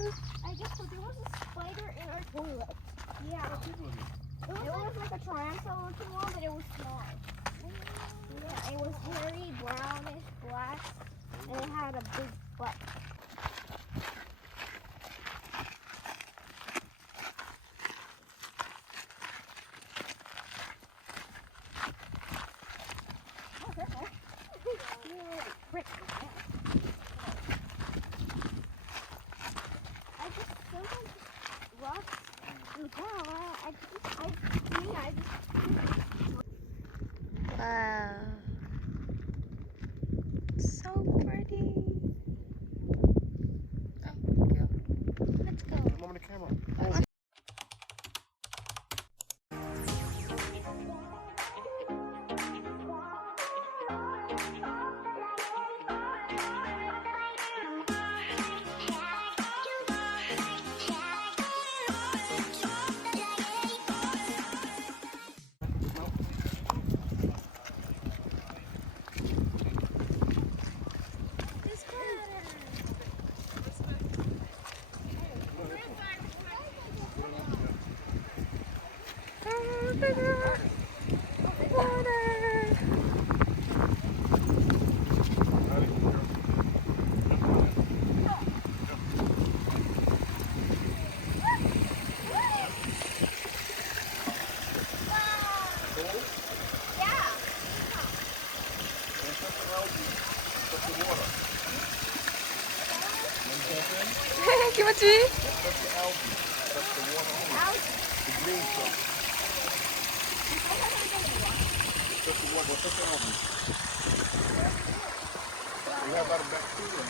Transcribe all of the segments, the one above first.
I guess so. There was a spider in our toilet. Yeah. It was like a tarantula looking one, but it was small. Yeah, it was very brownish black, and it had a big butt. Wow. So pretty. Oh, go. Let's go. Mom, the camera. Kimachi? That's the algae. That's the water. The green stuff. That's the water. That's the algae. We have a lot of bacteria.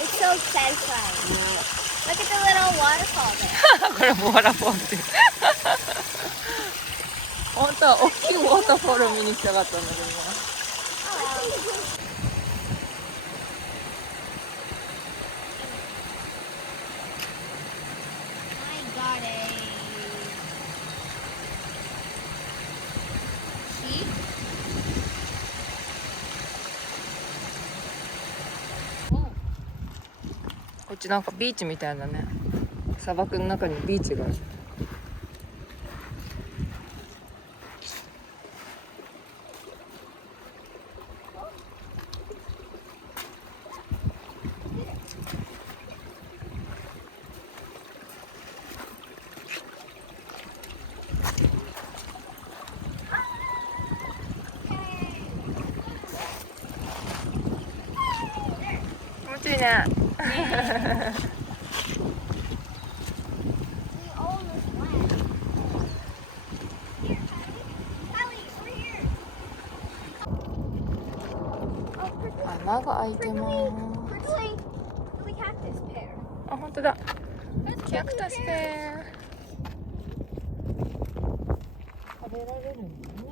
It's so satisfying. Look at the little waterfall there. これもワラフォーって本当は大きいウォーターフォールを見に行きたかったんだけどな。I got a sheep. こっちなんかビーチみたいだね。砂漠の中にビーチがある。気持ちいいね。穴が開いてます。あ、本当だ。キャクタスペア。食べられるんだね。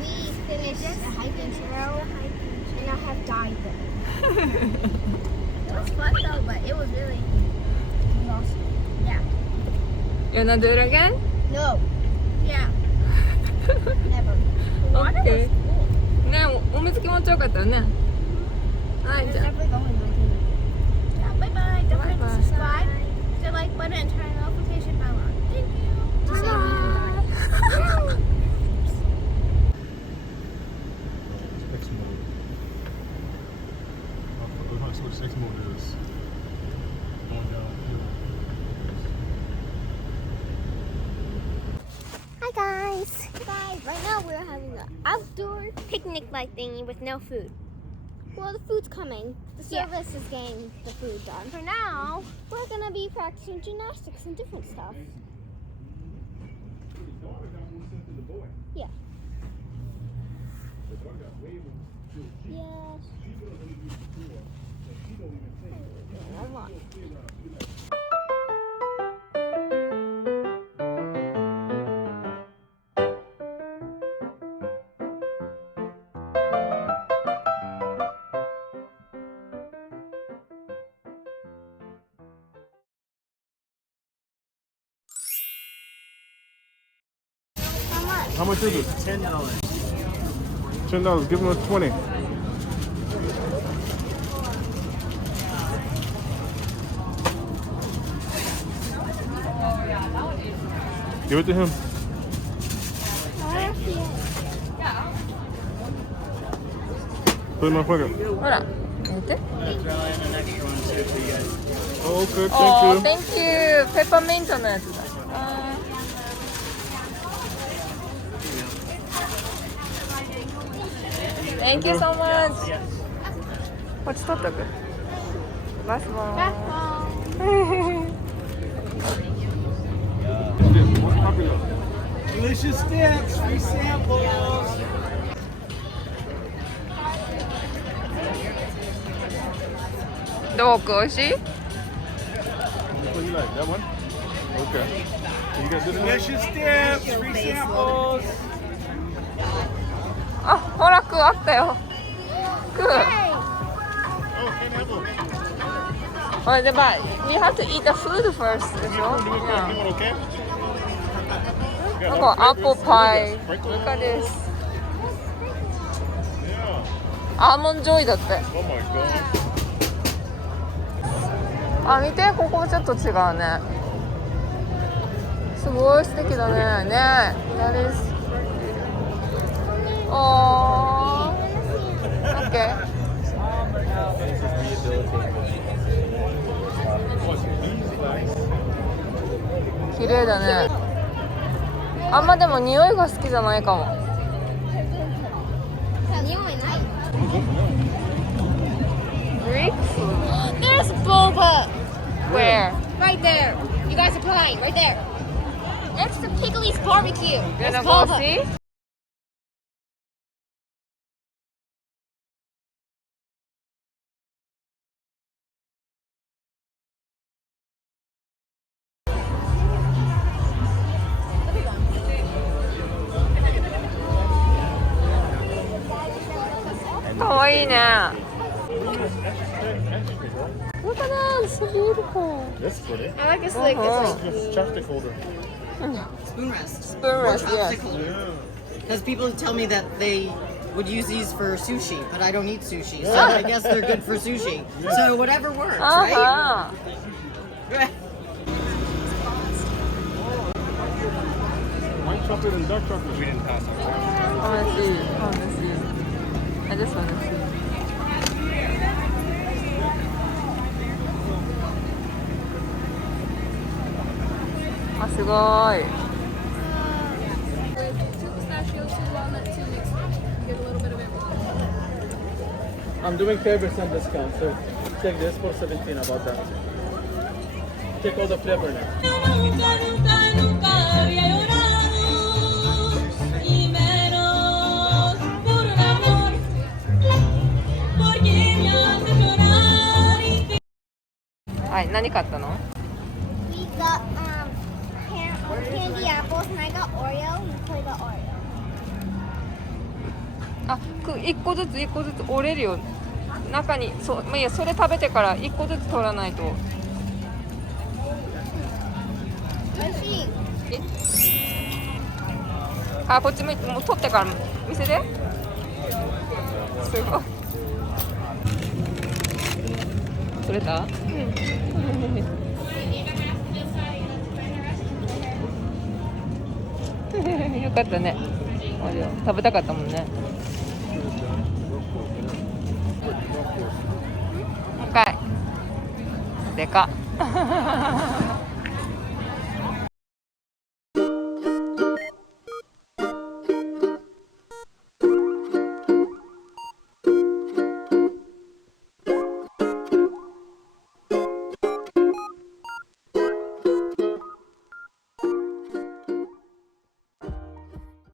We finished the hiking trail and I have died there. It was fun though, but it was really awesome. Yeah. You're not doing it again? No. Yeah. Never. The water was Okay. cool. ね、お水気持ちよかったよね。はい、 I'm じゃあ。 definitely going like Yeah, bye bye. Don't forget to Bye-bye. subscribe, hit the like button, and turn the notification bell on. Thank you. To save me from dying. X mode. I was trying to see what this X mode is. Going downhill. Hi guys. Guys, right now we're having an outdoor picnic-like thingy with no food. Well, the food's coming. The service is getting the food done. For now, we're gonna be practicing gymnastics and different stuff. Yeah. Yes. Come on. How much is it? $10. $10. Give him a 20. Give it to him. Put it in my pocket. ほら見て。 I'm gonna throw in an extra one too for you guys. Oh, okay, お thank ー Thank you ペッパーミントのやつだ。あー Thank you so much こっち取っとくバスボーン you. Delicious sticks, free samples. どうく美味しい Which one you like? That one? Okay. You got this one? Delicious sticks, free samples. あ、ほらくあったよく Oh, can't have them. ほらでまあ We have to eat the food first でしょ You want okay? なんかアップルパイいかです Yeah. アーモンドジョイだって Oh my god. あ、見てここちょっと違うねすごい素敵だねねえThat is おー OK 綺麗だねあんまでも匂いが好きじゃないかも匂いない。Grapes? There's boba Where? right there. You guys are playing right there. That's the Piggly's barbecue. You There's wanna go boba. see? かわいいね Look at that, it's so beautiful That's pretty. I like this like it's Just chopstick holder. Spoon rest. Spoon rest, yeah. Because people tell me that they would use these for sushi, but I don't eat sushi, so I guess they're good for sushi. So whatever works, right? あ White chocolate and dark chocolate. We didn't pass on that. I wanna see, I wanna see I just wanna see あ、すごい I'm doing 10% discount, so take this for 17 about that. Take all the flavor now. Hi, 何買ったの We got candy apples and I got Oreo. You play the Oreo. あ、一個ずつ折れるよ中にそう、まあ、いいやそれ食べてから一個ずつ取らないと美味しい。あ、こっちもう取ってから見せてすごい取れた、よかったね食べたかったもんねでかいでかっ